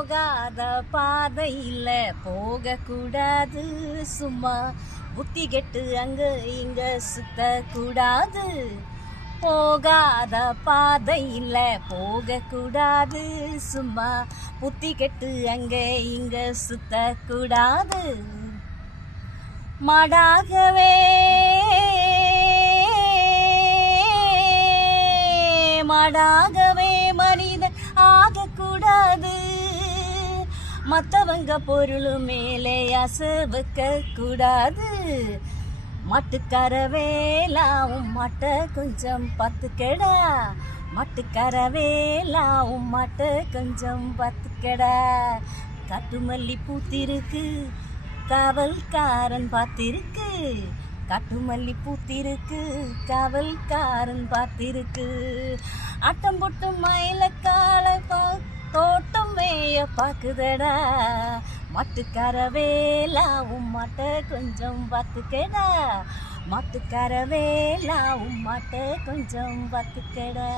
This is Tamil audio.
போகாத பாதையில போகக்கூடாது, சும்மா புத்தி கெட்டு அங்க இங்க சுத்தக்கூடாது. போகாத பாதையில போகக்கூடாது, சும்மா புத்தி கெட்டு அங்க இங்க சுத்தக்கூடாது. மாடாகவே மாடாகவே மனிதன் ஆகக்கூடாது. மற்றவங்க பொருள் மேலே அசைக்க கூடாது. மட்டுக்கர வேலாவும் மாட்ட கொஞ்சம் பத்துக்கடா, மட்டுக்கர வேலாவும் மாட்ட கொஞ்சம் பத்துக்கடா. கட்டுமல்லி பூத்திருக்கு காவல்காரன் பார்த்திருக்கு, கட்டுமல்லி பூத்திருக்கு காவல்காரன் பார்த்திருக்கு. அட்டம் போட்டு மயிலக்கால தோட்டம் மேய பாக்குதடா. மட்டுக்கர வேலாவும் மாட்ட கொஞ்சம் பத்துக்கடா, மட்டுக்கர வேலாவும் மாட்ட கொஞ்சம் பத்துக்கடா.